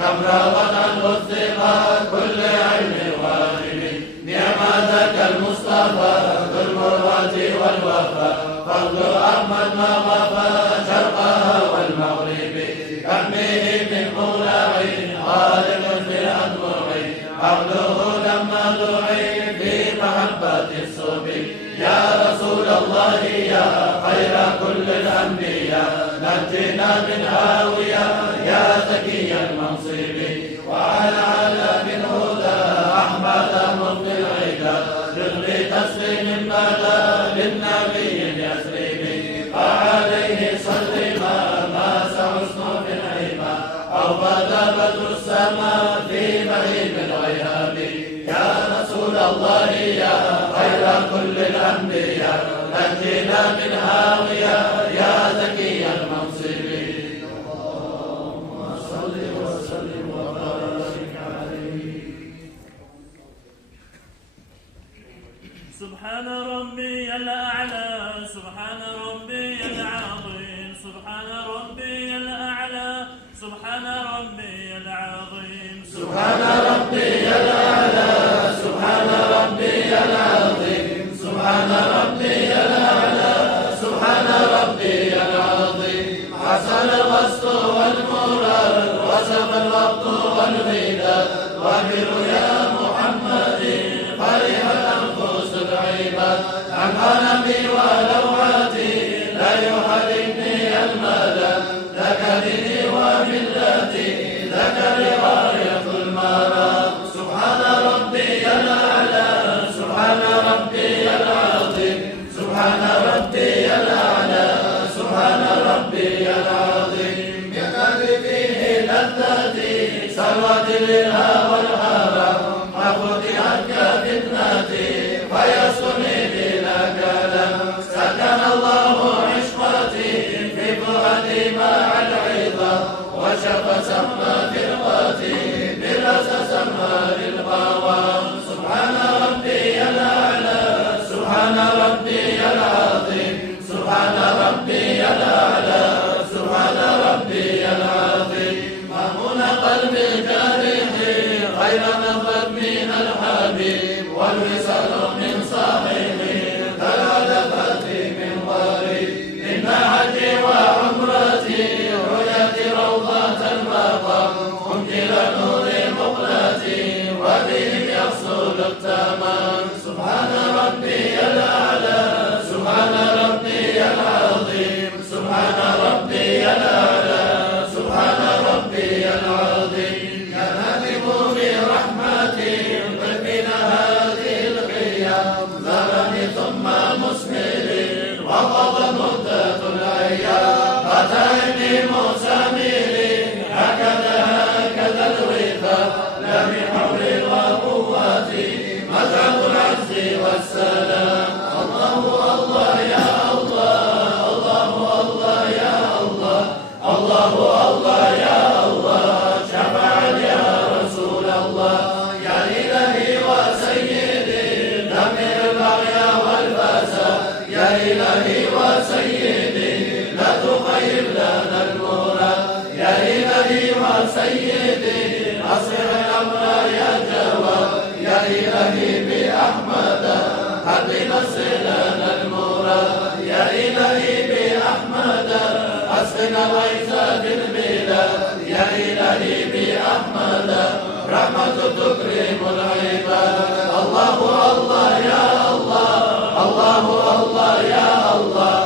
كم راوت عنه الثقات كل علم واجب نعم ذاك لما دعي في محبة الصبي. يا رسول الله يا خير كل الأنبياء نجنا من هاوية يا زكي المنصب. وعلى بالهدى أحمد مبقي العدا رغم تسليم مدى للنبي يسرب. فعليه صل ما سحسن في العبا أو بدا بدر السماء في مهيب الغياب. يا رسول الله يا خير كل الأنبياء نجنا من هاوية يا زكي المنصب. اللهم صل وسلم وبارك عليه. سبحان ربي الأعلى سبحان ربي العظيم سبحان ربي الأعلى سبحان ربي العظيم سبحان ربي الأعلى سبحان ربي العظيم سبحان ربي الأعلى سبحان ربي العظيم. حسن القصد والمراد وسق الوقت والغداد وبرؤيا محمد فرحت أنفس العباد. أنقى بي ولوعتي لا يحرمني المدى لك ديني وملتي لك رواية المرام. سبحان ربي الأعلى سبحان ربي العظيم سبحان ربي الأعلى سبحان ربي العظيم. يكاد فيه لذتي ثروة للهوى والهرم أفتحت كفتنتي فيسكني بلا كلام. سكن الله عشقتي في فؤادي مع العظام وشف سما فرقتي برأس سمار القوام. سبحان ربي الأعلى سبحان ربي العظيم سبحان ربي الأعلى سبحان ربي العظيم. مأمون قلب الجارح خير نظر من الحبيب والوصال من صاحبه كالعدفة من ضريب. إن حجي وعمرتي رؤيتي روضة المقام ممكن نور مقلتي وبهم يحصل التمام. سبحان ربي الأعلى سبحان ربي العظيم سبحان ربي الأعلى سبحان ربي العظيم. يا نادم برحمتي قبل هذه القيام زرني ثم مسمري وقضى مدة الأيام. أتاني مسامري هكذا الوفاء لا من حول وقوة مذهب العز والسلام. الله الله يا الله الله الله يا الله الله الله يا الله شفاعا يا رسول الله. يا إلهي وسيدي دمر البغي والفساد. يا إلهي وسيدي لا تخيب لنا المراد. يا إلهي وسيدي أصلح الأمر يا جواد. يا إلهي بأحمد هب نصر لنا المراد. يا إلهي بأحمد أسقنا الغيث بالبلاد. يا إلهي بأحمد رحمة تكرم العباد. الله الله يا الله الله الله يا الله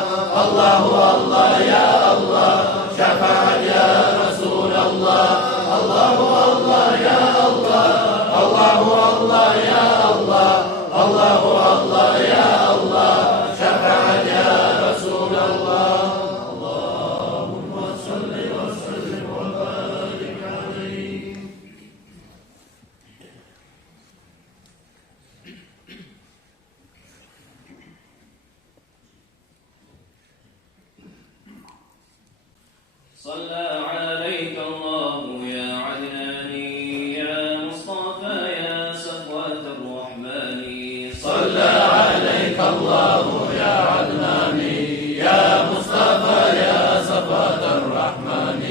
الله الله يا الله شفاعا يا رسول الله. الله الله يا الله الله الله يا الله الله الله يا الله شفاعا يا رسول الله. اللهم صل وسلم وبارك عليه. صلى عليك الله يا عدناني يا مصطفى يا صفوة الرحمن. صلى عليك الله يا عدناني يا مصطفى يا صفوة الرحمن.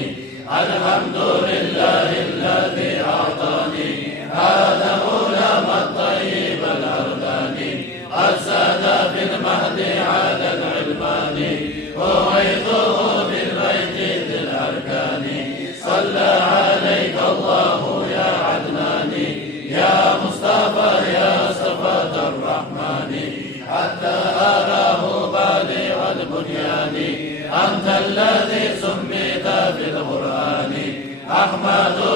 الحمد لله الذي أعطاني هذا غلام الطيب الأرداني قد ساد في المهد على العلمان وعيده بالبيت ذي الأركان. صلى عليك الله يا عدناني يا مصطفى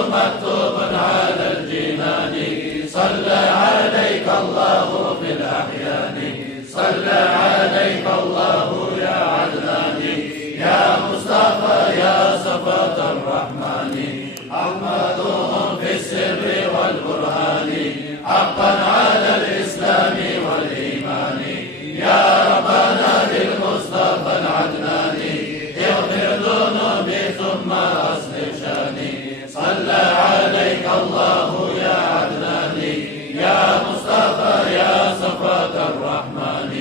مكتوب على الجنان صلى عليك الله في الأحيان صلى عليك الله يا عدنان يا مصطفى يا صفوة الرحمن أحمدهم في السر والبرهان حقا على الإسلام والإيمان يا ربنا بالمصطفى العدناني اغفر ذنوبي ثم أصلح شاني صلى عليك الله يا عدناني يا مصطفى يا صفوة الرحمن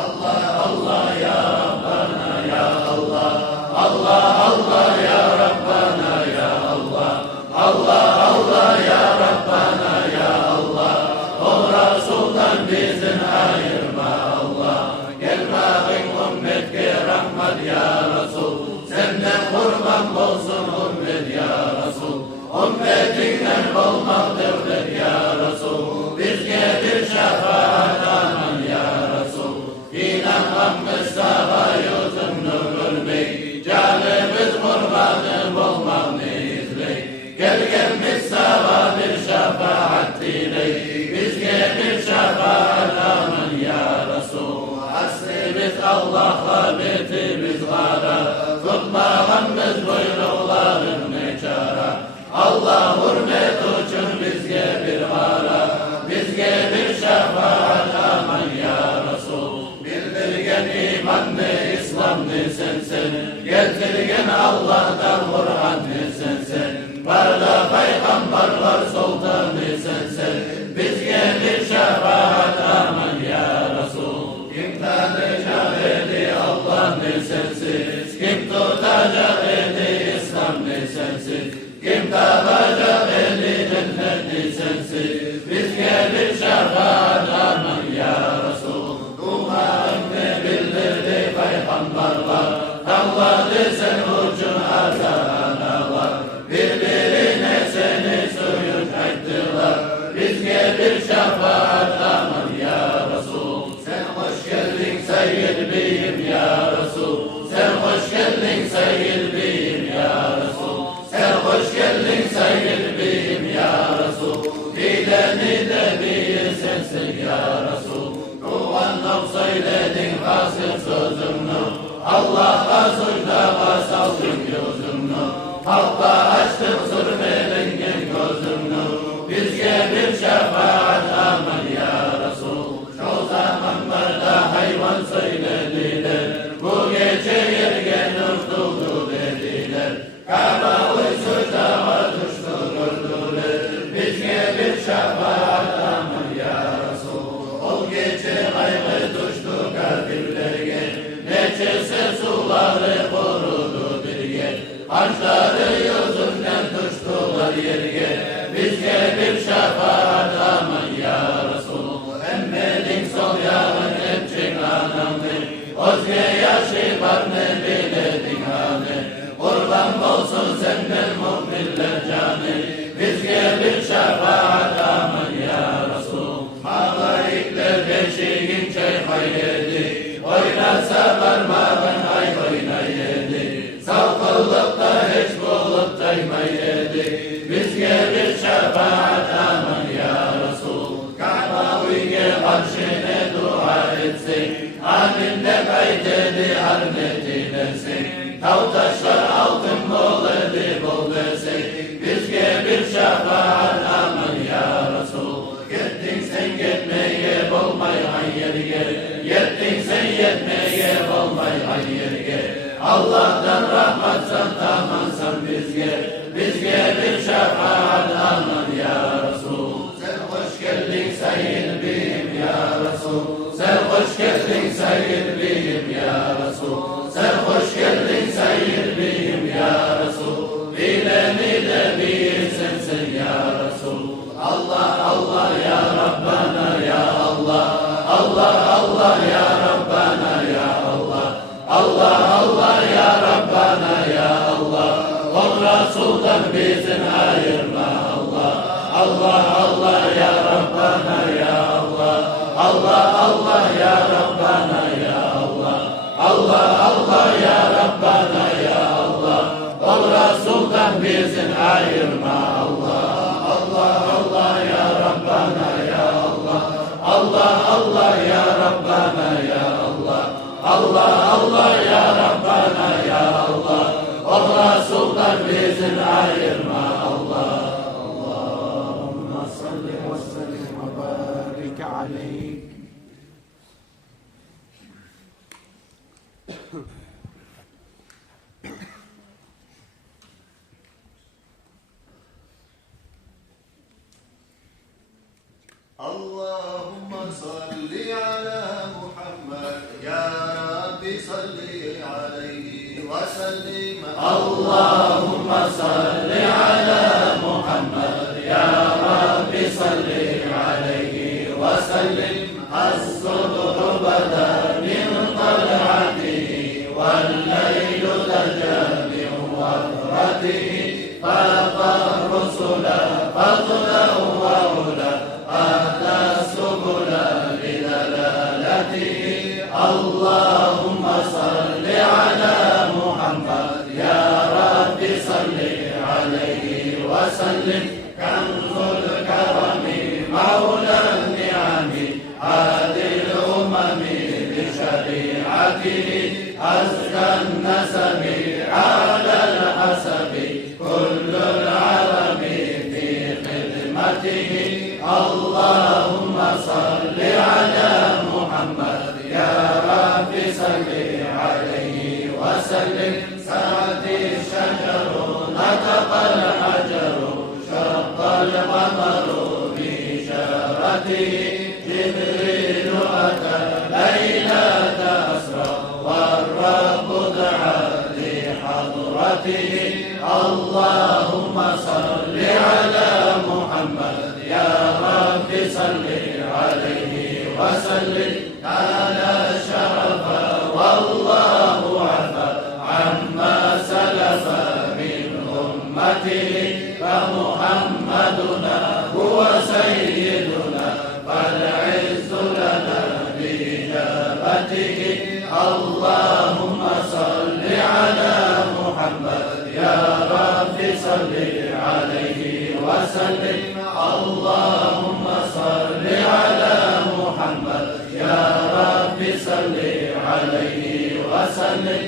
الله الله يا ربنا يا الله الله الله يا ربنا يا الله الله الله يا ربنا يا الله أمرا سلطان بإذن آير ما الله كلمة أمتك رحمة يا رسول سنة قربا بولسن أمت يا رسول أمتك بالمغفر يا رسول bizge bir şefaat aman ya Resul İnan Mustafa yüzünü görmek canımız kurbanı bulmak neyizley Gel Mustafa bir şefaat diley bizge bir şefaat aman ya Resul Aslimiz Allah'la bitimiz gara tutmağımız buyrukların ne çara Allah hürmet için bizge bir ara bizge bir şefaat aman ya Resul bildirgen imanlı İslamlı sensin getirgen Allah'tan Kur'an'lı sensin barda peygamberler sultanlı sensin bizge bir şefaat aman ya Resul kim tanıyacak edi Allah'lı sensiz kim tutacak edi İslamlı sensiz kim tavacak edi cennetli sensiz bizge bir şefaat aman ya Resul Dumanı bildirdi peygamberler Dağladı sen ucun azanalar Birbirine seni suyun ettiler bizge bir şefaat aman ya Resul Sen hoş geldin seyyid beyim ya Resul Sen hoş geldin seyyid beyim ya Resul Sen hoş geldin seyyid beyim ya Resul Dileni de bir sensin ya Resul Kuvanlık söyledin hasır sözünü Allah'a suçlağa saldın gözünü Halka açtın zulmedin gözünü Bizge bir şefaat aman ya Resul Şu zamanlarda hayvan söylediler Bu gece yerge nur doldu dediler Kaba uysuçlağa düştü gördüler Bizge bir şefaat aman ya Resul O gece kaygı düştü kafirlerge Neçesi suları kurudu bir yer Haçları yüzünden düştüler yerge Bizge bir şefaat aman ya Resul Emmedin sol yağın etçin anamdır Özge yaşı var ne biledin hani Kurban olsun senden mu'minler canı Bizge bir şefaat aman ya Resul Mağayikler beşiğin çayfay yedi Oynasa parmağın ay oynayedi Salkıllıkta hiç bulup daymay-yedi Bizge bir şefaat aman ya Resul Ka'ba-uyge karşine dua etsin Aminde kaydedi harnet eylesin Tav taşlar altın bol edip bol desin Bizge bir şefaat aman ya Resul Gittin sen gitmeye bolmayhan yerge Yettin sen yetmeye bolmayhan yerge Allah'tan rahmatsan tamansan bizge bir şefaat aman ya Resul Sen hoş geldin seyyid beyim ya Resul Sen hoş geldin seyyid beyim ya Resul Sen hoş geldin seyyid beyim ya Resul Bileni de bir sensin ya Resul Allah Allah ya Rabbana ya Allah Allah Allah ya Rabbana ya Allah Allah Allah ya Rabbana ya Allah Ol Resul'dan bizin ayırma Allah Allah Allah ya Rabbana ya Allah Allah Allah ya Rabbana ya Allah Allah Allah ya Rabbana ya Allah Ol Resul'dan بيزن عاير مع الله. الله الله يا ربنا يا الله. الله الله يا ربنا يا الله. الله الله يا ربنا يا الله. والله سلطان بيزن عاير مع الله. اللهم صل وسلم وبارك عليك. اللهم صل على محمد يا رب صل عليه وسلم. اللهم صل على محمد يا رب صل عليه وسلم. الصبح بدا من طلعته والليل دجى من وفرته. فاق الرسل فضلا وعلا أتى السبل بدلالته. اللهم صل على محمد يا رب صل عليه وسلم. كنز الكرم مولى النعم هادي الأمم بشريعته. أزكى النسب على الحسب كل العرب في خدمته. اللهم صل على محمد يا رب صل عليه وسلم. سعد الشجر نطق الحجر شق القمر بإشارته. جبريل أتى ليلة أسرى والرب دعا لحضرته. اللهم صل على محمد يا رب صل عليه وسلم. كان الشرف والله عفا عما سلف من أمته. فمحمدنا هو سيدنا فالعز لنا بإجابته. اللهم صل على محمد يا رب صل عليه وسلم. اللهم صل على محمد يا رب صل عليه وسلم.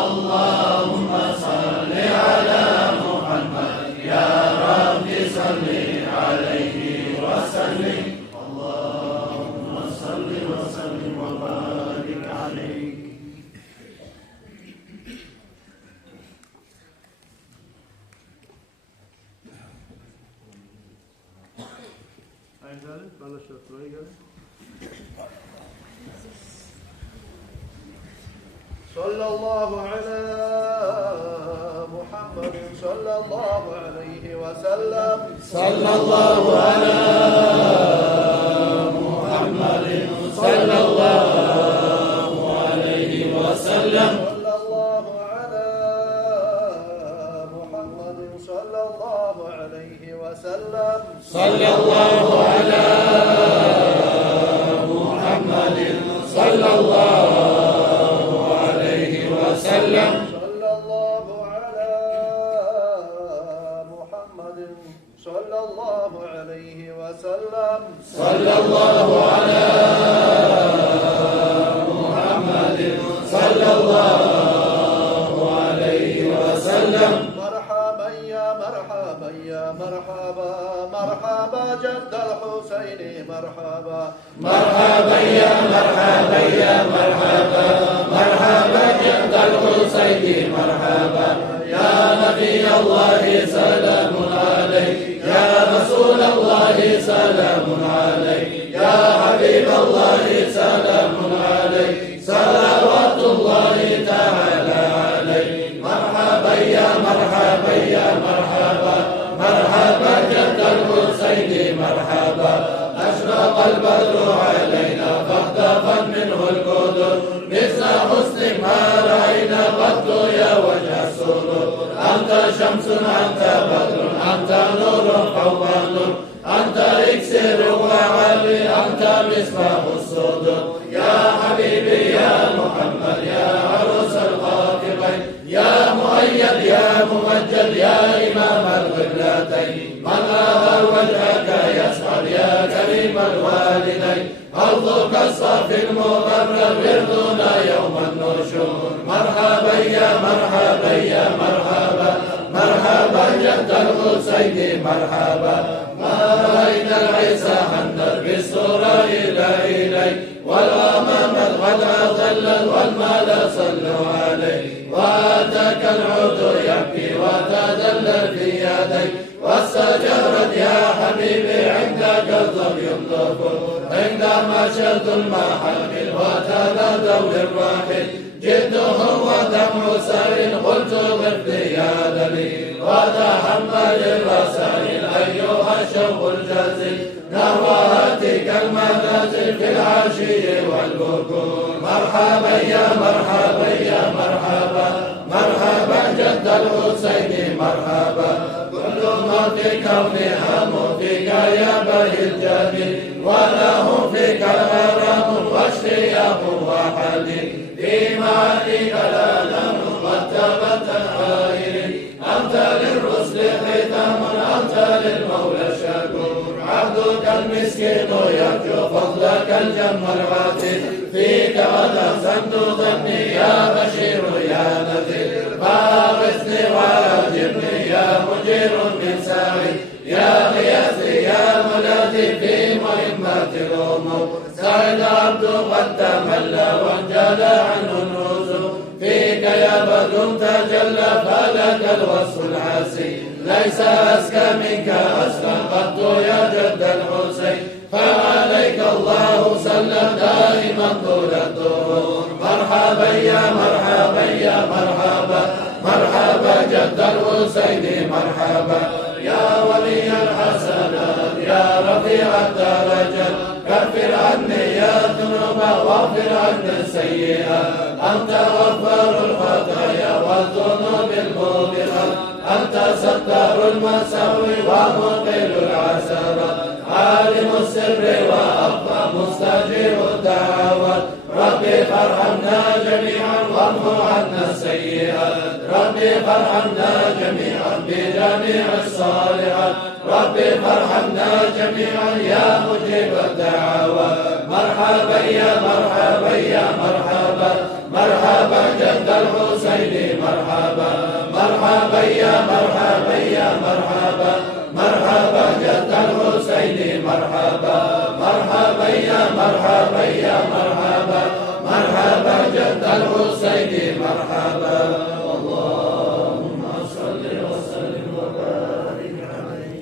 اللهم صل على محمد يا رب صل عليه وسلم. اللهم صل وسلم وبارك عليك. صلى الله على محمد صلى الله عليه وسلم. صلى الله على محمد صلى الله عليه وسلم. صلى الله على محمد صلى الله عليه وسلم. صلى الله على محمد صلى الله عليه وسلم. صلى الله على محمد صلى الله عليه وسلم. صلى الله على محمد صلى الله عليه وسلم. مرحبا يا مرحبا يا مرحبا مرحبا جد الحسين مرحبا. مرحبا يا مرحبا يا مرحبا مرحبا جد الحسين مرحبا. يا نبي الله سلام عليك. يا رسول الله سلام عليك. يا حبيب الله سلام عليك. صلوات الله تعالى عليك. مرحبا يا مرحبا يا مرحبا مرحبا جد الحسين مرحبا. أشرق البدر علينا فاختفت منه القدر. مثل حسنك ما رأينا قط يا وجه السرور. أنت شمس أنت بدر أنت نور فوق نور. أنت إكسير وعلي أنت مصباح الصدور. يا حبيبي يا محمد يا عروس الخاطبين. يا مؤيد يا ممجد يا إمام والوالدين حوضك الصافي المغرر وردنا يوم النشور مرحبا يا مرحبا يا مرحبا مرحبا جد الحسين مرحبا ما رأينا العيسى حنر بالسورة إليه والغمام قد أظلت والمال صلوا عليه وأتاك العود يبكي وتذلل في يديك واستجرت يا حبيبي عندك الظل يملك عندما شد المحامل وتنادوا للراحل جده ودمع سار قلت غف لي يا دليل وتحمل الرسائل أيها الشوق الجزيل نواتك المنازل في العشي والبكور مرحبا يا مرحبا يا مرحبا مرحبا جد الحسين مرحبا كل ما في كونها فيك يا بني الجميل وله فيك الغرام واشتياق وحنين في معانيك الالم رتبت الحائر انت للرسل ختام انت للمولى الشكور عبدك المسكين يرجو فضلك الجم العاتل فيك قد احسنت ظني يا بشير يا نذير فاغثني واجرني يا مجير من ساعي يا غياثي يا ملاذي في مهمة الأمور سعد عبد قد تملى وانجلى عنه النزول فيك يا بدر تجلى فلك الوصف الحسين ليس أزكى منك أسلم يا جد الحسين فعليك الله سلم دائما طول الدهور مرحبا يا مرحبا يا مرحبا مرحبا جد الحسين مرحبا يا ولي الحسنات يا رفيع الدرجات كفر عني يا ذنوب واغفر عني السيئات أنت غفار الخطايا والذنوب الموبقات أنت ستار المساوي ومقيل العثرات عالم السر وأخفى مستجيب الدعوات ربي فارحمنا جميعا وامحو عنا السيئات ربي فارحمنا جميعا بجميع الصالحات ربي فارحمنا جميعا يا مجيب الدعوات مرحبا يا مرحبا يا مرحبا مرحبا جد الحسين مرحبا مرحبا يا مرحبا يا مرحبا مرحبا جد الحسين مرحبا مرحبا يا مرحبا يا مرحبا مرحبا جد الحسين مرحبا اللهم صل وسلم وبارك عليه.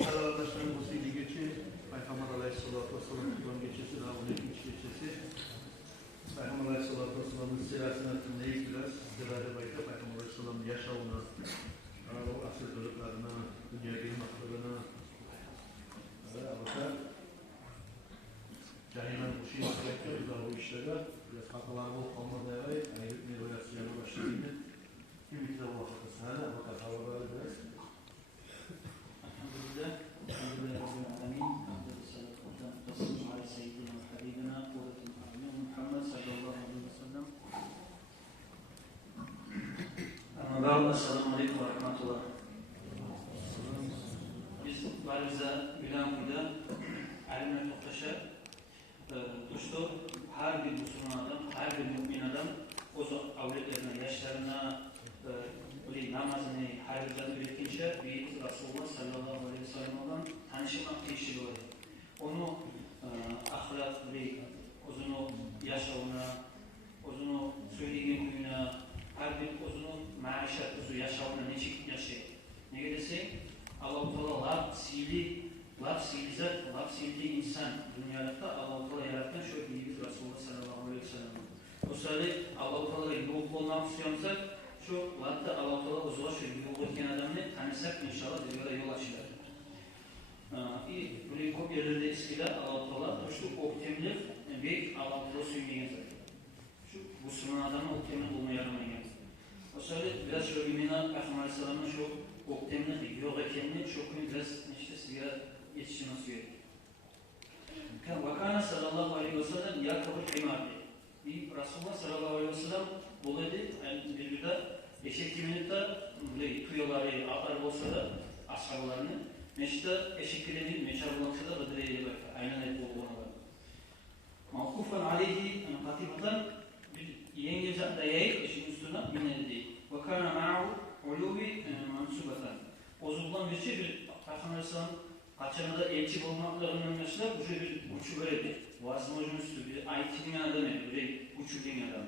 Arkadaşlarım bu CD geçi Peygamber Aleyhisselatü Vesselam'ın geçesi daha bunun ikinci geçesi. Peygamber Aleyhisselatü Vesselam'ın silasını dinleyip biraz sizlere bayıta Peygamber Aleyhisselam'ın yaşamına, o asıl çocuklarına, dünya gelmaklarına ve cahilen bu şeyi bekliyorlar bu işlere. Biraz hatalar bu konuda devre, ayrıca reaksiyonu başlayınca kim bitir bu vakıta sana, vakit havaları biraz. الحمد لله رب العالمين والصلاة والسلام على سيدنا وحبيبنا قرة الأعين محمد صلى الله عليه وسلم. أما بعد السلام عليكم ورحمة الله. Biz valimize bilen burada alimler toplaşı düştü. Her bir Müslüman adam, her bir mümin adam o avretlerine, yaşlarına namazını hayırlıcan üretince bir Resulullah sallallahu aleyhi ve sellem olan tanışmak teşkil oluyor. Onu ahlak, onu yaşamına, onu söylediğin gününe, her bir onu maişet, onu yaşamına ne çıkıp yaşayın. Ne gelirse Allah-u Teala laf silizat, laf sildiği insan dünyada Allah-u Teala yarattan şöyle bir Resulullah sallallahu aleyhi ve sellem. O sırada Allah-u Teala'yı yol olmak istiyorsak şu vatta Allah Teala uzuğa şöyle bir yol etken adamını tanısak inşallah diyorlar yol açılır. Böyle bu yerlerde eskide Allah Teala şu optimlik bir Allah Teala söyleyen zaten. Şu bu Müslüman adamı optimlik olmaya yaramayın. O sırada biraz şöyle mina Peygamber Aleyhisselam'ın şu optimlik yok ekenini çok biraz işte sigara yetişmesi gerekiyor. Vakana sallallahu aleyhi ve sellem yakabul himari. Resulullah sallallahu aleyhi ve sellem bu dedi, bir de eşek kiminlik de tuyaları, atlar olsa da ashablarını, meşte eşeklerini, meşar olsa da Bedre'ye bakar. Aynen et olduğuna var. Mavkufan aleyhi, katibatan bir yengece dayayıp eşeğin üstüne binildi. Vakana ma'u ulubi mansubatan. Ozuldan bir şey bir Peygamber Kaçanında elçi olmaklarının mesela bu bir uçu böyle bir vasım hocam üstü bir ayetinin adamı, bir uçu din adamı.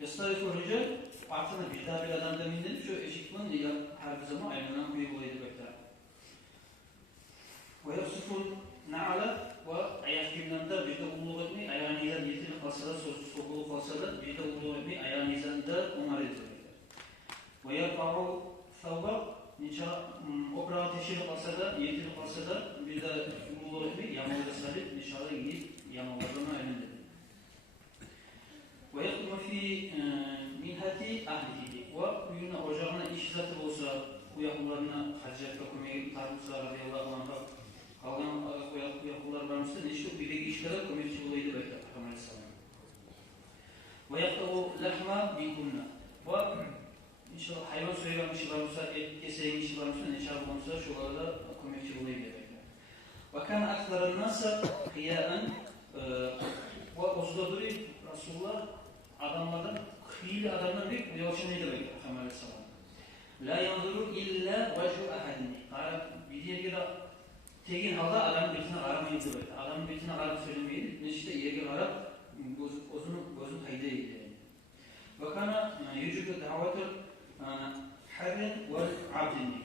Yastayı sorunca artık bir daha bir adam demin şu eşitman diye her zaman aynadan büyük olaydı bekler. Ve yasufun na'ala ve ayak kimlanda bir de ulu etmeyi ayağınızdan yetirip kalsada sokulu kalsada bir de ulu etmeyi ayağınızdan da umar edilir. Ve yapa'u thawba Niça opera teşhir kalsa da, yetirip kalsa da bir de ulu etmeyi yamalıda sarıp nişada gidip yamalarına elinde. Ve yakma fi minhati ahlihi ve uyuna ocağına iş zatı olsa uyakullarına haccatta kömeği tarmışsa radıyallahu anh'a kalan uyakullar varmışsa neşte bir de işlere kömekçi olaydı belki Peygamber sallallahu. Ve yaktavu lahma binkunna ve İnşallah hayvan söyleyen işi varmışsa, et keseyen işi varmışsa, neçar olmuşsa şuralarda kömekçi olayım demekler. Vakan akların nasıl kıyaen ve ozda duruyor Resulullah adamlardan, kıyılı adamlar değil, bu yolcu ne demek Peygamber Aleyhisselam? La yanzuru illa vajhu ahadini. Bir diğer yere tegin halda adamın betine aramayı demek. Adamın betine aram söylemeyi, neşte yege arap, gözün kaydı eyledi. Vakana yücübü davatır Harren ve abdini.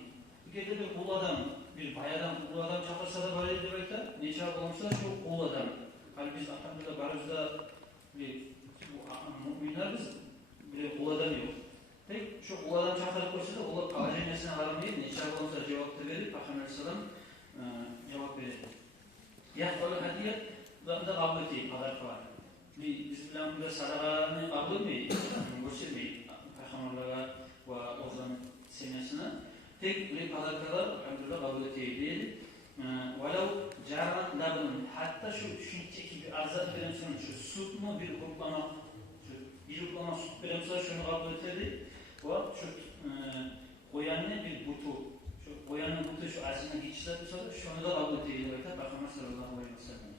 Bir kere bir kul adam, bir bayadan kul adam çakırsa da böyle demekler. Neçar olmuşsa şu kul adam. Hani biz elhamdülillah barizde bir müminler biz bir kul adam yok. Peki şu kul adam çakırıp koysa da o acemesine aramayıp neçar olmuşsa cevap da verip Peygamber Aleyhisselam cevap verir. Yahfalı hadiyet da kabul ettiği kadar var. Biz bilen burada sadakalarını kabul etmeyi, göstermeyi Peygamberlere ve Ozan senesine tek bir kadar elhamdülillah kabul ettiği velav caran labın hatta şu şuntaki bir azat bilemsen şu süt mu bir gruplama süt bilemsen şunu kabul ettirdi ve şu koyanlı bir butu şu koyanlı butu şu ağzına geçişler şunu da kabul ettiği Peygamber sallallahu aleyhi ve sellem.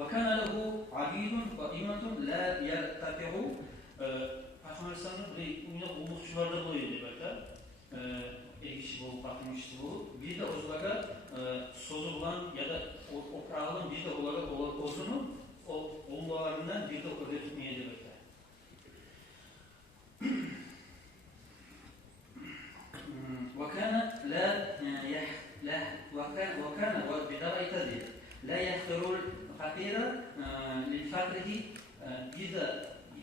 وكان له عبيد قديمة لا يرتفع Peygamber Sallallahu ulukçularda buluyordu böyle. Kişi bu, bakım işte bu. Bir de ozlaga sözü bulan ya da o kralın bir de olarak ozunu o oğullarından bir de orada tutmayaydı böyle. وكان بداية ذلك لا يختار الفقير للفقره إذا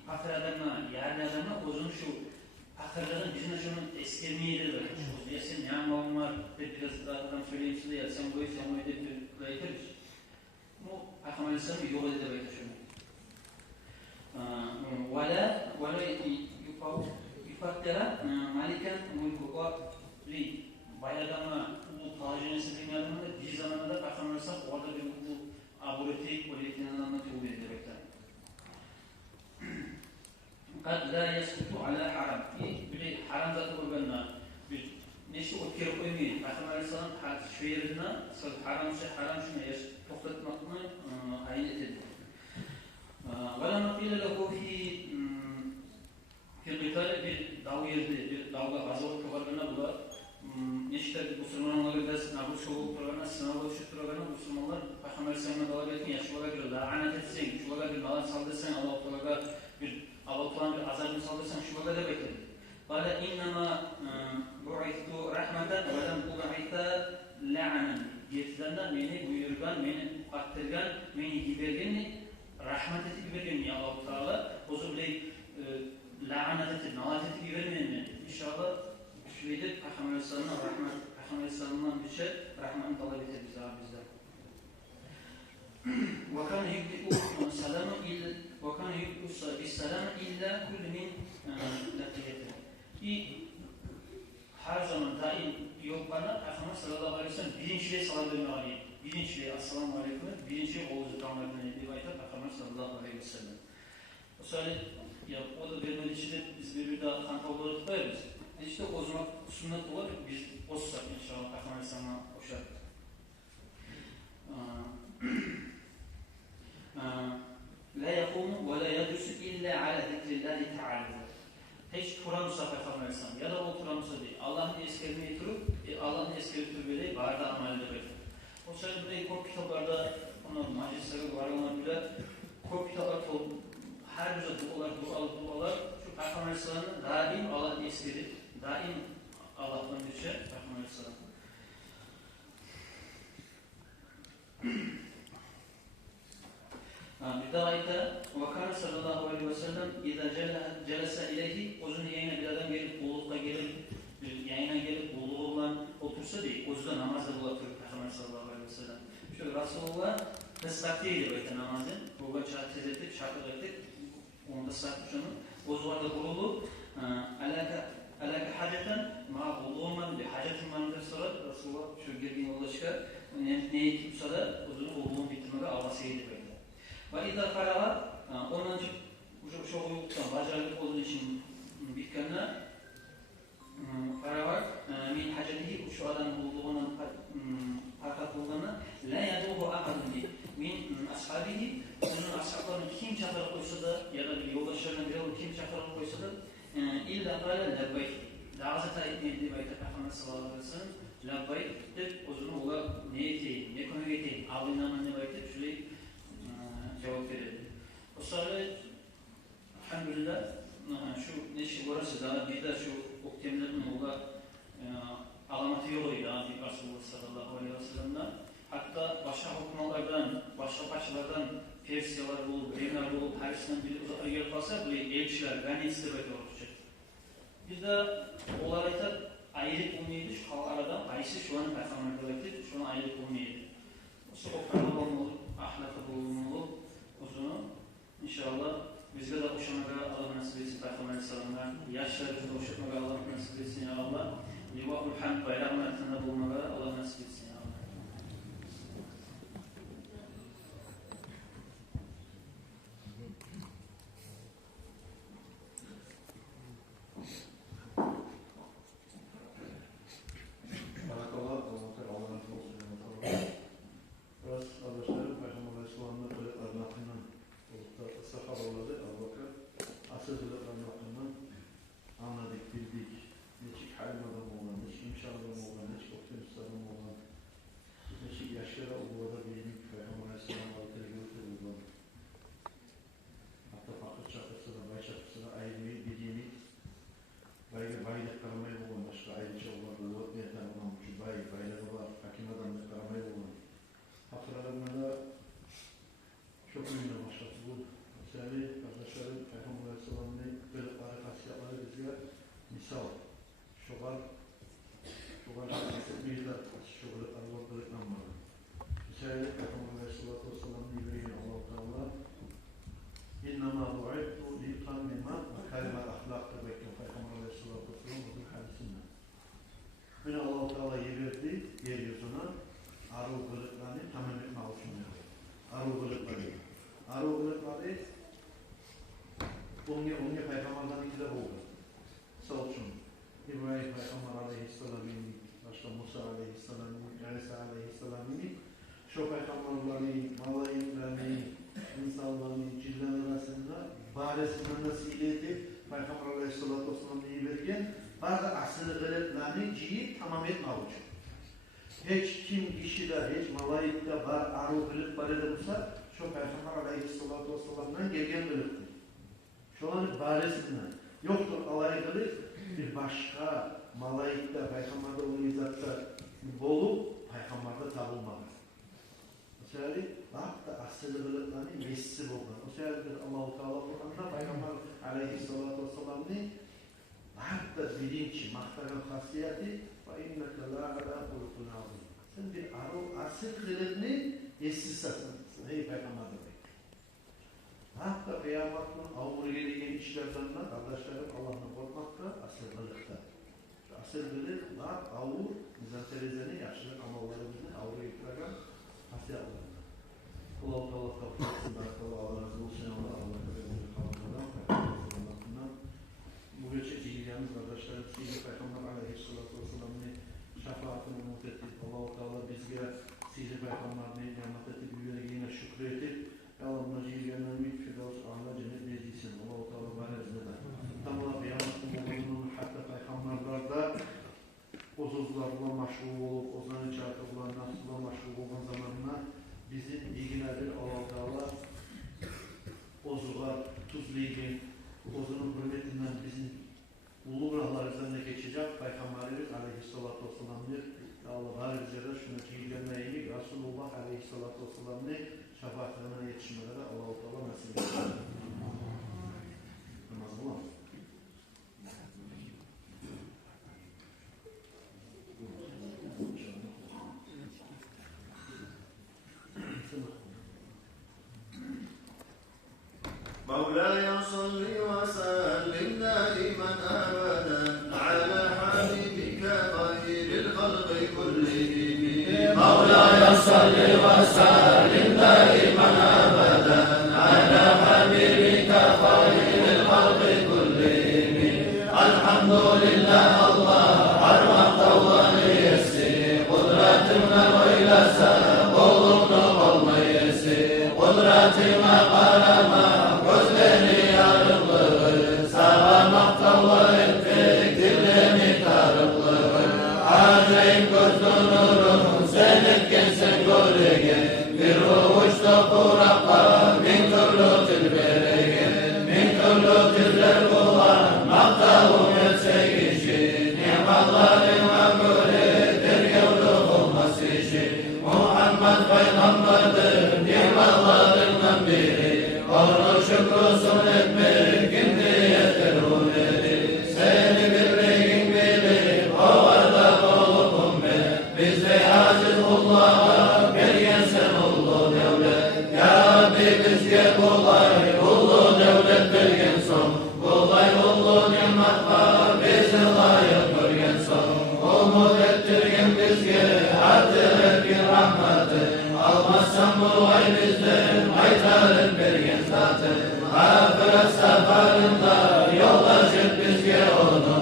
fakir adamına, yarın adamına uzun şu fakirlerin bizimle şunu eskermeyedir böyle. Şu ya sen yan babam var, biraz adam söyleyeyim size ya sen bu da yeteriz. Bu Peygamber Aleyhisselam yol edildi böyle şunu. Vela yufaktera maliken mulkuqa li bayağı adamına bu tacınesi bin adamına bir zamanında Peygamber Aleyhisselam orada bir bu aboreti politikinin adamına yol edildi böyle. قد لا يسقط على حرام. بلي حرام ذات قربنا. نشو أكير قومي. Peygamber Aleyhisselam şuyrına sırf haram şunu yaş toklatmakla ayet edildi. ولا نقيل له في القتال bir dav yerde bir davga gazavut programına bular. Neşter Müslümanlar biraz nabız çoğu programına sınavı şu programına Müslümanlar Peygamber Aleyhisselam'a davet etmiyor. Şu kadar bir lanet etsin, şu kadar bir nalan saldırsan Allah Teala bir Allah'tan bir azabını saldırsan şu kadar bekledim. Kâle innema bu'ittu rahmeten ve lem bu'ita la'anen. Yetlerinden beni buyurgan, beni kattirgan, beni gibergen, rahmet etip gibergen ya Allah Teala. O zaman la'anet etip, nalat etip gibergen İnşallah şöyle Peygamber Aleyhisselam'dan bir şey rahmetini talep eder bizden. وكان يبدأ السلام بالسلام إلا كل من لقيته. Her zaman daim yok bana Peygamber sallallahu aleyhi ve sellem birinçiliğe salam verme aleyhi. Birinçiliğe assalamu aleyküm. Birinçiliğe oğuzu tamamlarına diye ayet Peygamber sallallahu aleyhi ve sellem. O söyle ya o da vermeli içinde biz bir daha kanka olarak koyarız. İşte o zaman sünnet olarak biz o sıcak inşallah Peygamber sana o şart. La yakumu ve la yadrusu illa ala zikrillahi ta'ala. Hiç Kur'an-ı Peygamber ya da o Kur'an-ı değil. Allah'ın eskermeyi turup, Allah'ın eskermeyi turup barda amel eder. O sırada burayı kop kitaplarda, onun majlisleri var olan bile kop kitaplar her bir dualar, şu Peygamber sallallahu daim Allah'ın eskerip, daim Allah'tan düşer Peygamber sallallahu. Bir daha ayette Vakar sallallahu aleyhi ve sellem İzâ celese ileyhi uzun yayına bir adam gelip bollukta gelip yayına gelip bolluğu olan otursa değil, o yüzden namazda bulatır Peygamber sallallahu aleyhi ve sellem. Şöyle Resulullah kıstakdeydi böyle namazı. Ruga çarptız ettik, şartlık ettik. Onu da sarkmış onu. O zaman da bululu alâke haceten ma bulluğuman bir hacetin manıdır sonra Resulullah şu girdiğin ulaşıka neyi tutsa da o zaman bulluğun bitimine avlasıydı böyle. Ve idâ karağa ondan şu uyuktan bacarılık olduğu için bitkenine karağa min hacetihi şu adam bulduğunun fakat bulduğuna la yaduhu akadun di min ashabihi onun ashablarının kim çakarak koysa da ya da bir yoldaşlarına biri kim çakarak koysa da illa kâle labbayk dağızata etmeydi bayta Peygamber sallallahu aleyhi ve sellem labbayk de o zaman ola ne eteyim, ne konu eteyim ağabeyden ne bayta şöyle cevap verelim. O sırada elhamdülillah şu neşi orası da bir de şu oktemlerin ola alamatı yoluydu Resulullah sallallahu aleyhi ve sellem'den. Hatta başka hukumalardan, başka parçalardan Persiyalar bulup, Remler bulup, Paris'ten biri uzaklara gelip kalsa böyle elçiler, ganiyetsi de böyle olacak. Biz de olayda ayrılık olmaydı şu halk arada, Paris'i şu an Peygamber kollektif, şu an ayrılık olmaydı. O sokaklarda olmalı, ahlakı bulunmalı, uzunu. İnşallah bizde de boşanmaga Allah nasip etsin Peygamber sallallahu yaşlarımızda boşanmaga Allah nasip etsin ya Allah. Livâhul hamd bayrağının altında bulunmaga Allah nasip etsin ya Allah. Onunla Peygamber'den ikiler oldu. Sağ olsun. İbrahim Peygamber aleyhisselam'ın, başka Musa aleyhisselam'ın, İsa aleyhisselam'ın, şu Peygamberlerin, malayiklerin, insanların, cinler arasında baresinden nasıl edip Peygamber aleyhisselatü vesselam'ı verirken bazı asıl gıretlerini cihip tamam etme için. Hiç kim kişide, hiç malayikte var, arı gıret var edilse, şu Peygamber aleyhisselatü vesselam'dan gelgen gırettir. Şu an baresinden. Yoktur alaylığı bir başka malayikte, Peygamber'de o izatta bolup, Peygamber'de tabulmadı. O sebebi, hatta asıl gıretlerini messi buldu. O sebebi Allah-u Teala Kur'an'da Peygamber aleyhisselatü vesselam'ın hatta bilinci, mahtarın hasiyeti فَاِنَّكَ لَا عَلَى قُلُقُ نَعْضِينَ Sen bir asıl gıretini yessizsasın. Ey Peygamber'de. Hatta kıyametin avru geldiği işlerden kardeşlerim Allah'ını korkmakta, asırlıkta. asırları daha ağır Nizam Tereze'nin yaşlı amallarımızın ağır yıpragan hasta yapılarına. Allah kabul etsin. Allah razı olsun. Allah kabul kalanlardan. Bu göçe cihiyemiz kardeşlerim Seydi Peygamber Aleyhisselatü Vesselam'ın şefaatini umut ettik. Allah-u Teala bizge Seydi Peygamber'in nimet ettik. Yüreğine şükredip Allah'ın cihiyemden ümit firdevs ahla cennet edilsin. Allah-u Teala var izniyle. Tam olarak kıyametin bulunduğunu hatta Peygamberlerde ozuzlarla maşgul olup, ozanı çarpıkla, nasıla maşgul olan zamanına bizim bilgileri Allah-u Teala ozular, tuzliğin, ozunun hürmetinden bizim ulu rahlar üzerine geçecek Peygamberimiz Aleyhisselatü Vesselam'dır. Allah var üzere şunu cihirlenmeyini Resulullah Aleyhisselatü Vesselam'ın şefaatlerine yetişmeleri Allah-u Teala nasip etsin. Namaz olamaz. مولاي صل وسلم دائما ابدا على حبيبك خير الخلق كلهم مولاي صل وسلم دائما ابدا على حبيبك خير الخلق كلهم الحمد لله الله armaqda olan iyisi kudretine oylasa olumlu olmayısı kudretime karama gözleri yarımlığı sağlamakta olan ettik dilini tarıklığı acayip gözlü nurun sen etkensen göregen bir uçta kurakla bin türlü dil veregen bin türlü diller bulan maktavum etsek işi nimetlerine göredir yavrum olması işi Muhammed Peygamber'dir nimetlerden biri onu şükrusun etmek kimdiyedir huneri seni birliğin bilir o varda olup ben bize aziz Allah'a gelgen sen ulu devlet ya Rabbi bizge kolay ulu devlet belgen son kolay ulu nimet var bizi layık görgen son umut ettirgen bizge artır bir rahmeti almazsan bu ay bizden aytarın bergen zatı ahiret seferinde yollaşıp bizge onu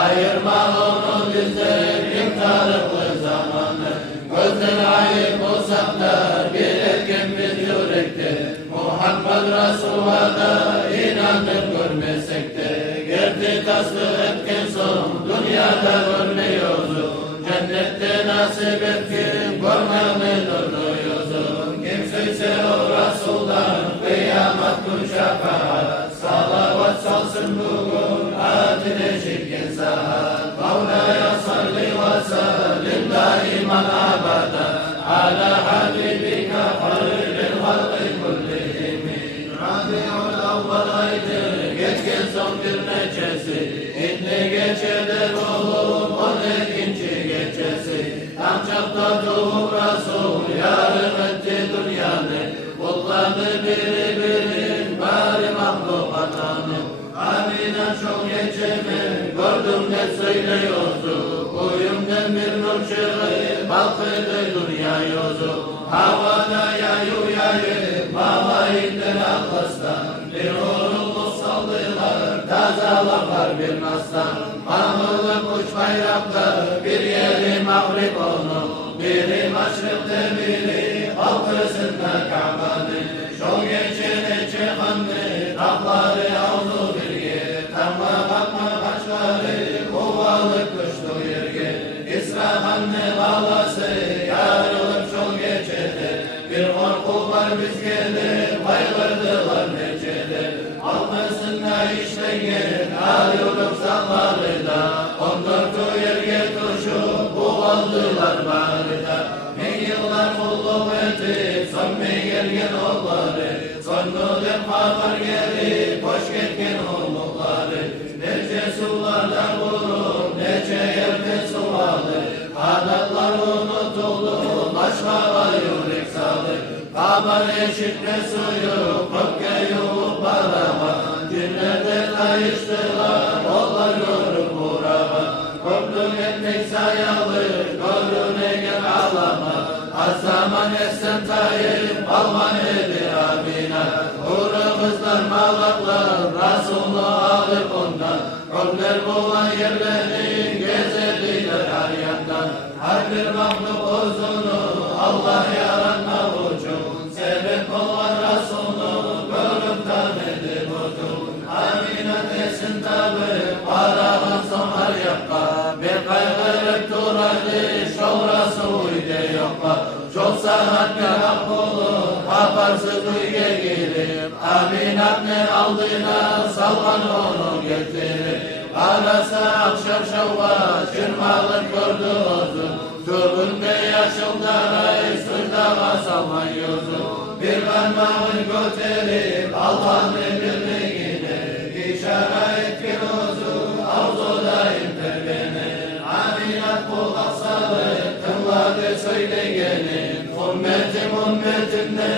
ayırma onu bizden imtarıklı zamanı gözden ayıp olsak da bir etken biz yürekte Muhammed Resul'a da inanıp görmesek de gerçi tasdik etken son dünyada görmüyoruz cennette nasip etkin görmemi durduyoruz kimseyse o Resul'dan kıyamet gün şefaat salavat salsın bugün adile şirken saat Mevla'ya salli ve sellim daiman abada ala habibika hayril halkı kullihim Rabi'ul avval aydır geçken son bir neçesi İnni geçedir olup on ikinci geçesi tam çapta doğum Resul yarım etti dünyanı kullandı biri birin bari mahlukatanı Amine çok geçemi gördüm ne söylüyordu Kuyumdan bir nur çığı balkıydı dünya yozu Havada yayıp malayitten atlastan Bir uğurluk saldılar tazalar bir nastan Mamurlu kuş bayrakta bir yeri mağrib onu Biri maşrıkta biri halkısında Ka'ba'nı Şol geçene çıkanlı dağları avlu birge Tamma bakma kaçları kovalık kuşlu yerge İsrahanlı bağlası yarılıp şol geçede Bir korku var biz gelir baygırdılar necede Altısında işleyen arıyolup salları da 14 yerge tuşup buvaldılar bari da Bin yıllar kulluk edip sönme gelgen oğulları Sonluğun haber gelip hoş getken oğulları Nece sulardan vurur nece yerde suvalı Adaklar unutuldu başka yürek sağlık Kabar eşitle suyu köpke yuvuk barama Cümleden ayıştılar onlar yorup uğrama Köprü Esen Tayyip Alman Ebi Amina Huri kızlar malaklar Resulullah alıp ondan Robler bulan yerlerini gezerdiler her yandan Her bir mahluk uzunu Allah yaratmak için Sebep olan Resulü görüp tanıdı budur Amina desin tabi Parağın son her yakka Bir kaygırıp durardı Şovrası uydu yokla Çok saat bir hak olur Haparsız uyge girip Aminat'ını aldığına Salgan onu getirir Arası akşam şovva Çırmalık gördü ozu Turgun beyaz yoldaray Sırdağa salman yüzü Bir parmağın götürüp Allah'ını bildiğini İşare et ki ozu Avzudayım terbeni Aminat kulak sağlık Tınladı söyleyenin Ümmetimde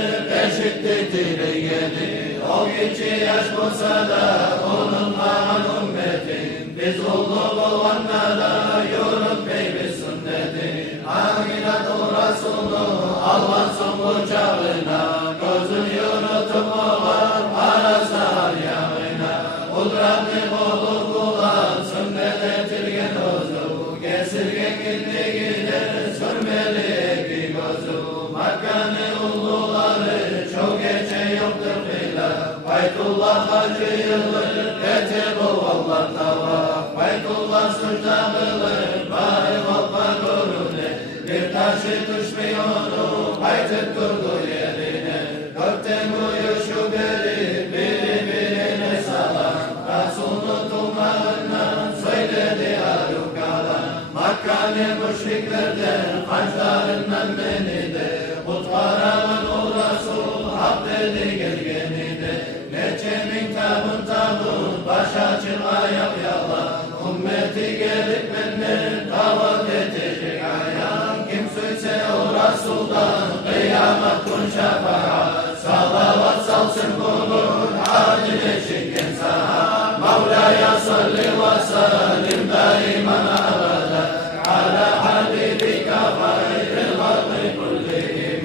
eşittir dileyeni O geçi yaş bulsa da Onunla ümmetin Biz ullu olanlara Yürüp beybi sünneti Aminat ol Resulü Allah'sın kucağına Gözün yürütüp oğar Arası har yağına Kudretli olur kulağın Sünnet etilgen ozu Kesirgen gitti gider Sürmeli eki gözü Makkanı uluları Çok geçe yoktur bile Baytullah hacı yıldır Ete bu Allah tavaf Baytullah sürta kılır Bari halka görünür Bir taşı düşmüyordu Baytıp durdu yerine Gökten uyuşu biri birine salan Resulü tulmağından Söyledi aruk kalan Makkanı müşriklerden Haçlarından beni de Kutlarağın o Resul Hak dedi gelgeni de Neçemin tabun Baş açın ayak yalan Ümmeti gelip benden Davat edecek ayağım Kim söylese o Resul'dan Kıyamet kun şefaat Salavat salsın kulun Adile şekken saha Mevla'ya salli ve sallim Daiman abada Ala habibika hayril halkı kullihim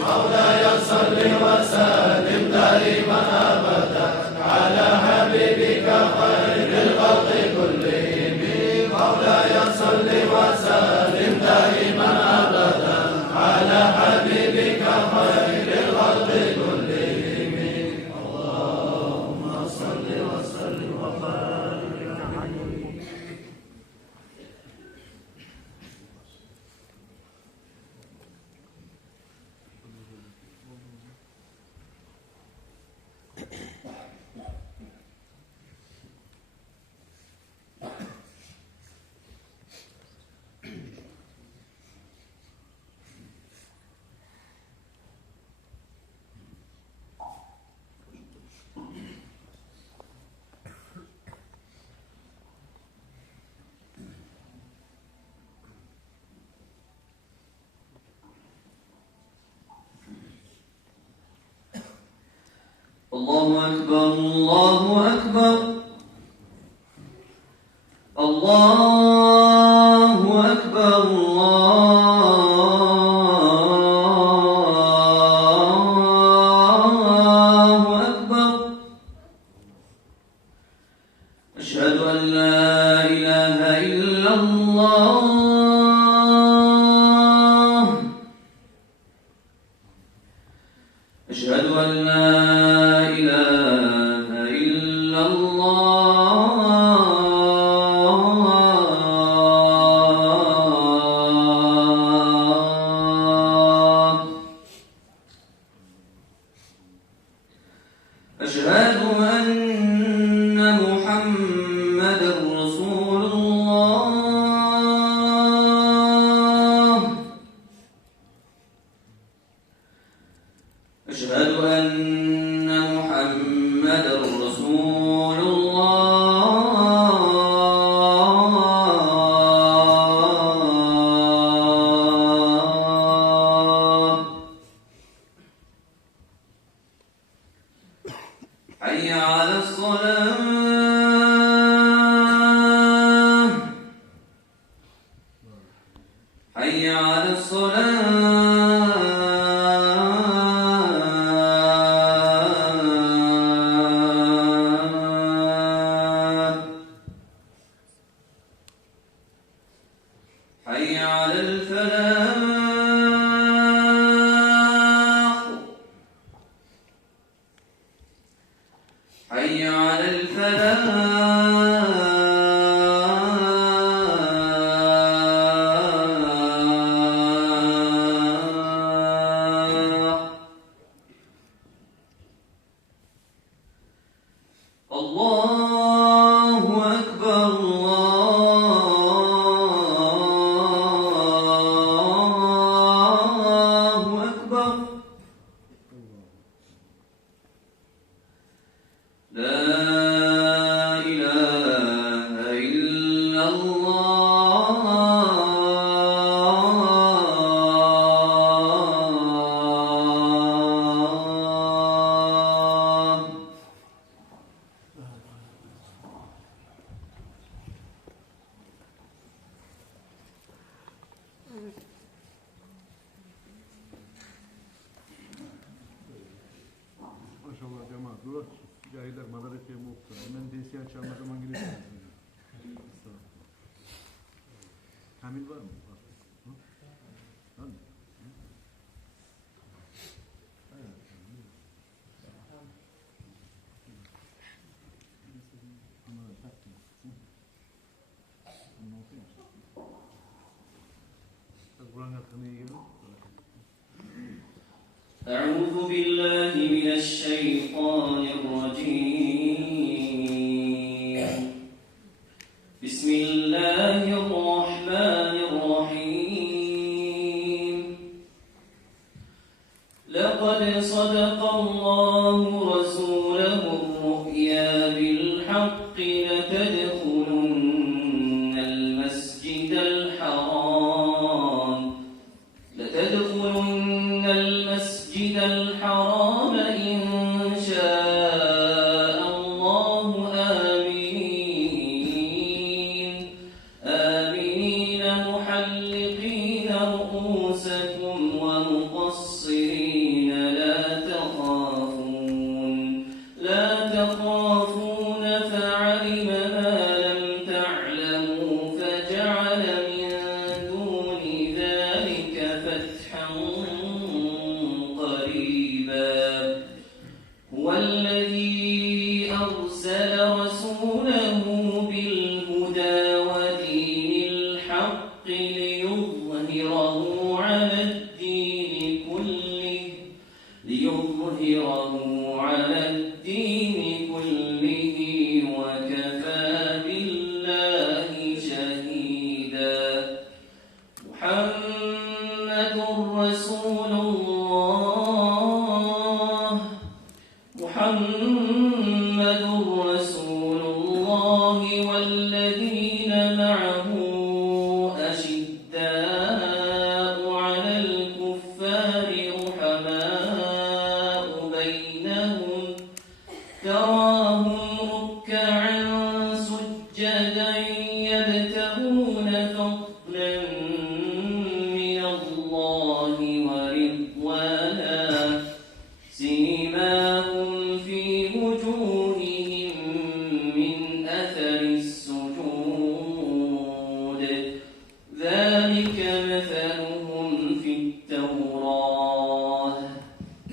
Mevla'ya salli ve sallim Daiman abada Ala habibika hayril halkı kullihim Mevla'ya salli ve sallim Daiman abada Ala habibika hayril halkı kullihim Allahümme salli ve sallim ve barik aleyhi الله أكبر الله أكبر الله أكبر الله أكبر أشهد أن لا إله إلا الله أشهد أن لا إله إلا الله أشهد أن محمدا رسول الله أشهد أن محمدا رسول الله حي على الصلاة حي على الصلاة Maşallah cemaat. Dur. Cahiller madarateye muhtar. Hemen DS'ye çalma zaman gidiyorsunuz. Kamil var mı? Var. Hı? Var mı? أعوذ بالله من الشيطان الرجيم بسم الله الرحمن الرحيم لقد صدق الله رسوله الرؤيا بالحق لتدخلن المسجد الحرام إن شاء الله آمنين محلقين رؤوسكم ومقصرين لا تخافون فعلم ما لم تعلموا فجعل من دون ذلك فتحا هو الذي أرسل رسوله بالهدى ودين الحق ليظهره على الدين كله وكفى بالله شهيدا محمد رسول الله والذين معه أشداء على الكفار رحماء بينهم تراهم ركعا سجدا يبتغون فضلا من الله ورضوانا سيماهم في وجوههم من أثر السجود ذلك مثلهم في التوراة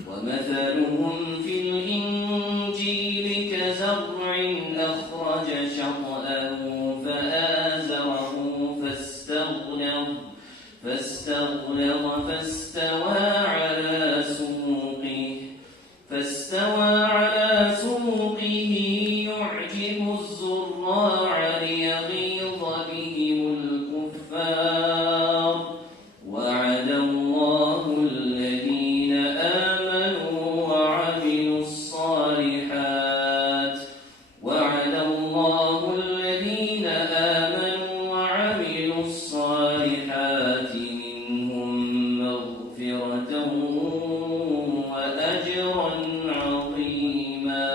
ومثلهم في الإنجيل كزرع أخرج شطأه فآزره فاستغلظ فاستوى على سوقه يعجب الزراع ليغيظ بهم الكفار وعد الله الذين آمنوا وعملوا الصالحات منهم مغفرة وأجرا عظيما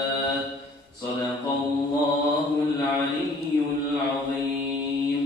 صدق الله العلي العظيم.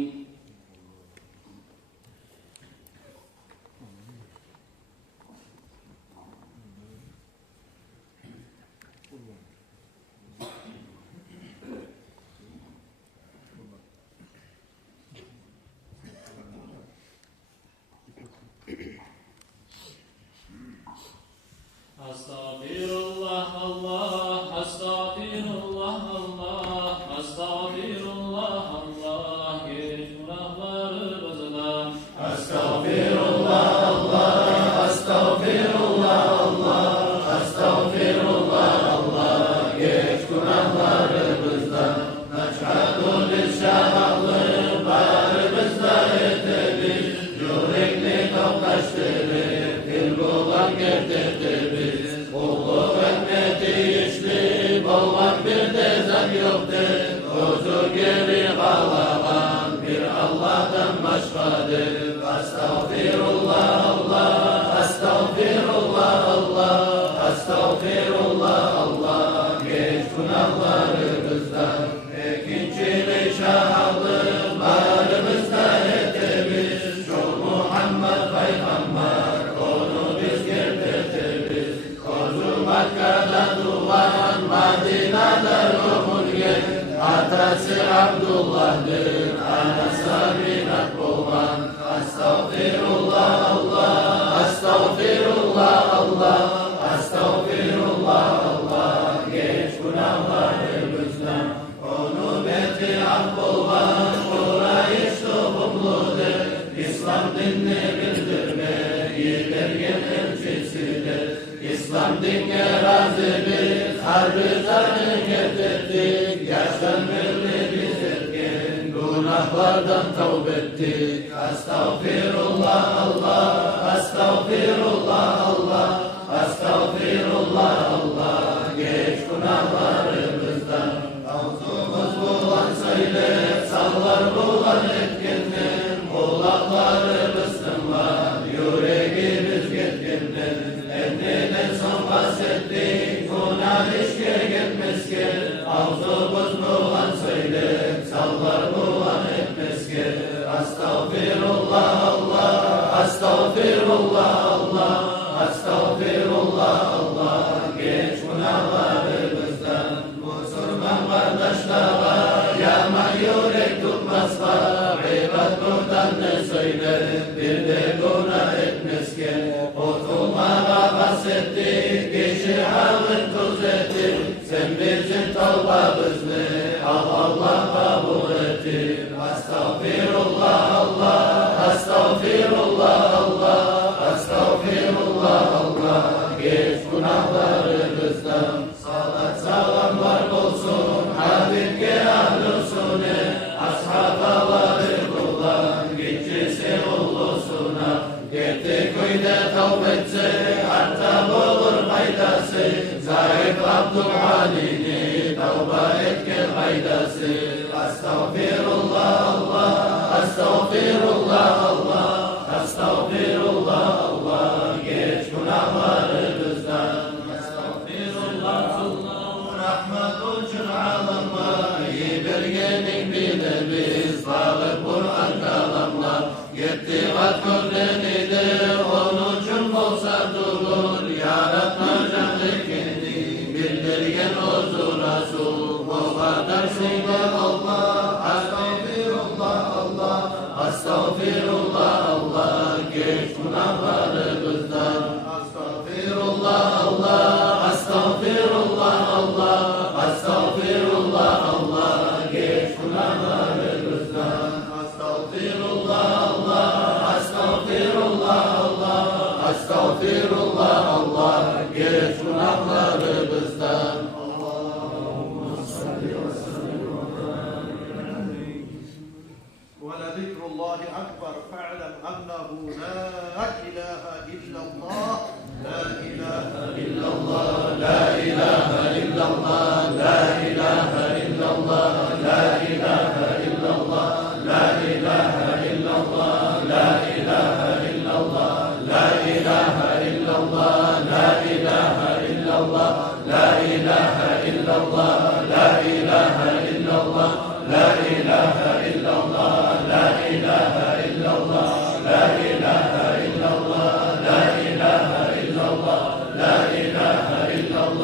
أستغفر الله الله أستغفر الله الله getirdi. Kulluk etmedi işli, bollan bir dezem yoktur. Kuzu geri kalan bir Allah'tan başkadır. Estağfirullah Allah, estağfirullah Allah, estağfirullah Allah. Geç günahlarımızdan, ekincili şahlıklarımızdan etimiz. Şu Muhammed Peygamber, onu biz getirtiriz. Kozu Mekke'den duvan, Medine'de ruhun gel. Atası Abdullah'dır, anası Aminat Boğan. Estağfirullah Allah, estağfirullah Allah, estağfirullah Allah. Geç günahlarımızdan, onu beti affolman. Kureyş toplumludur, İslam dinini bildirmeyi vergen elçisidir. İslam dinine razıdır, harbi zanı getirdik. Yaştan belli biz etkin, günahlardan tövbe ettik. Estağfirullah Allah, estağfirullah Allah, estağfirullah Allah. Geç günahlarımızdan, ağzımız bulan söyler, sallar bulan etkindir. Kulaklarımız tınlar, yüreğimiz yetkindir. Emrine son bahsettik, günah işe gitmez ki. Ağzımız bulan söyler, sallar bulan etmez ki. Estağfirullah Allah, estağfirullah Allah, estağfirullah Allah. Geç günahlarımızdan, Müslüman kardeşler, yaman yürek tutmazlar. İbad buradan ne söyler, bir de günah etmez ki. Kurtulmaya bahsettik, kişi halin tuz etti. Sen bizim tavbamızı, Allah kabul etti. Estağfirullah Allah, estağfirullah Allah, estağfirullah Allah. Geç günahlarımızdan, salat salamlar olsun. Habibke ahlüsüne, ashaba varır kullan. Gitçisi ullusuna, gitti köyde tavbetse, hatta bulur faydası. Zahid Abdülhali'ni tavba etken faydası. Estağfirullah Allah, estağfirullah Allah, estağfirullah Allah. Geç günahlarımızdan, estağfirullah Allah. Rahmet uçur alamlar, iyi belgenin bile biz. Sağlık Kur'an kalamlar, yetti vat gönlenidir. Onun için olsa durur, yaratmayacak kendini. Bildirgen ozu Resul, o kadar seyyid Allah. Estağfirullah Allah, estağfirullah Allah. Geç günahlarımızdan, estağfirullah Allah, estağfirullah Allah, estağfirullah Allah. Geç günahlarımızdan, estağfirullah Allah, estağfirullah Allah, estağfirullah Allah. Geç günahlarımızdan. ولذكر الله أكبر فاعلم أنه لا إله إلا الله لا إله إلا الله لا إله إلا الله لا إله إلا الله لا إله إلا الله لا إله إلا الله لا إله إلا الله لا إله إلا الله لا إله إلا الله لا إله إلا الله لا إله إلا الله لا إله إلا الله لا إله إلا الله لا إله إلا الله لا إله إلا الله لا إله إلا الله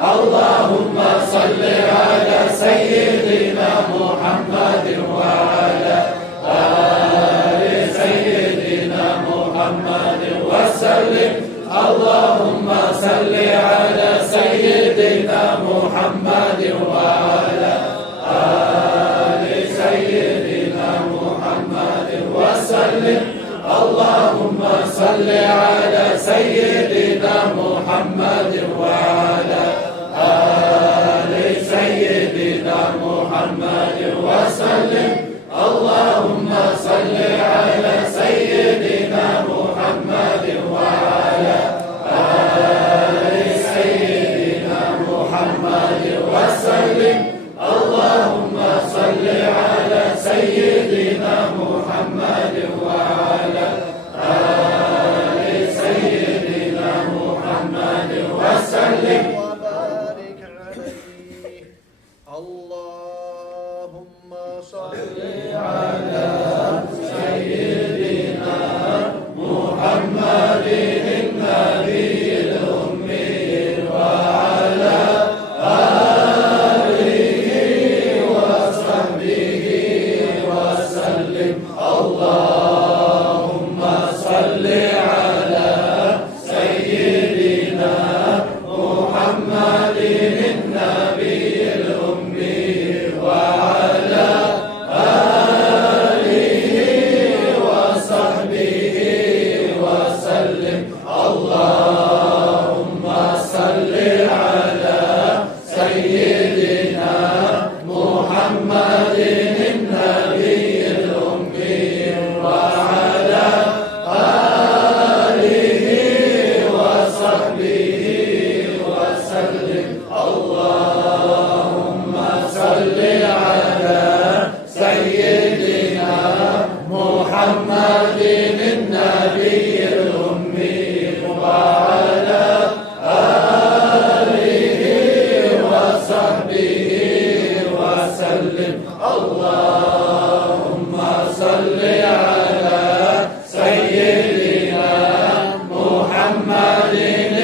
اللهم صل على سيدنا محمد وعلى آل سيدنا محمد وسلم اللهم صل على سيدنا محمد وعلى آل سيدنا محمد وسلم اللهم صل على سيدنا محمد وعلى آل سيدنا محمد وسلم اللهم صل على سيدنا محمد وعلى آل سيدنا محمد وسلم اللهم صل على سيدنا محمد وعلى آل سيدنا محمد وسلم وبارك عليه. اللهم صل على سيدنا محمد النبي الأمي وعلى آله وصحبه وسلم اللهم صل على سيدنا محمد النبي الأمي وعلى آله وصحبه وسلم اللهم صل على سيدنا محمد النبي الأمي وعلى آله وصحبه وسلم اللهم صل على سيدنا محمد النبي الأمي وعلى آله وصحبه وسلم اللهم صل على سيدنا محمد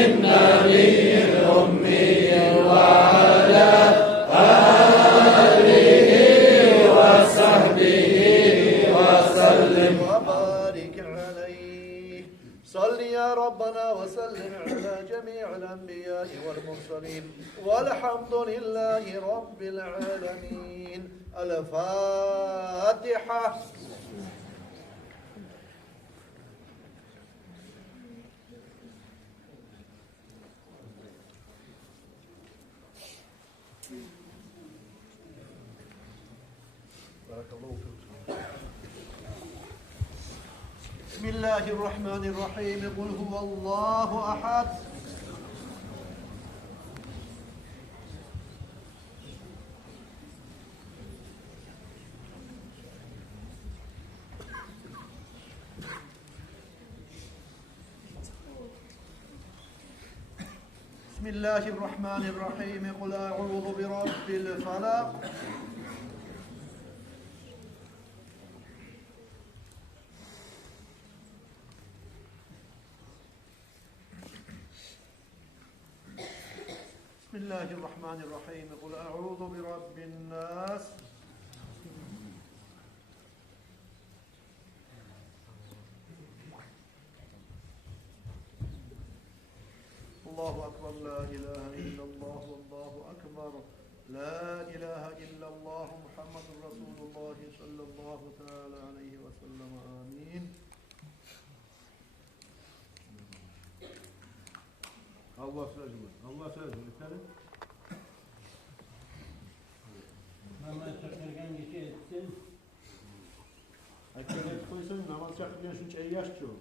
النبي الأمي وعلى آله وصحبه وسلم وبارك عليه. صل يا ربنا وسلم على جميع الأنبياء والمرسلين والحمد لله رب العالمين. الفاتحة. بارك الله فيك. بسم الله الرحمن الرحيم. قل هو الله أحد. بسم الله الرحمن الرحيم. قل أعوذ برب الفلق. بسم الله الرحمن الرحيم. قل أعوذ برب الناس. الله أكبر. لا إله إلا الله والله أكبر. لا إله إلا الله محمد رسول الله صلى الله تعالى عليه وسلم. آمين. Allah sözü. Allah sözü. Efendim? Namaz çakırken geçe etsin. Herkese koysan namaz çakırken şunca yaş çok.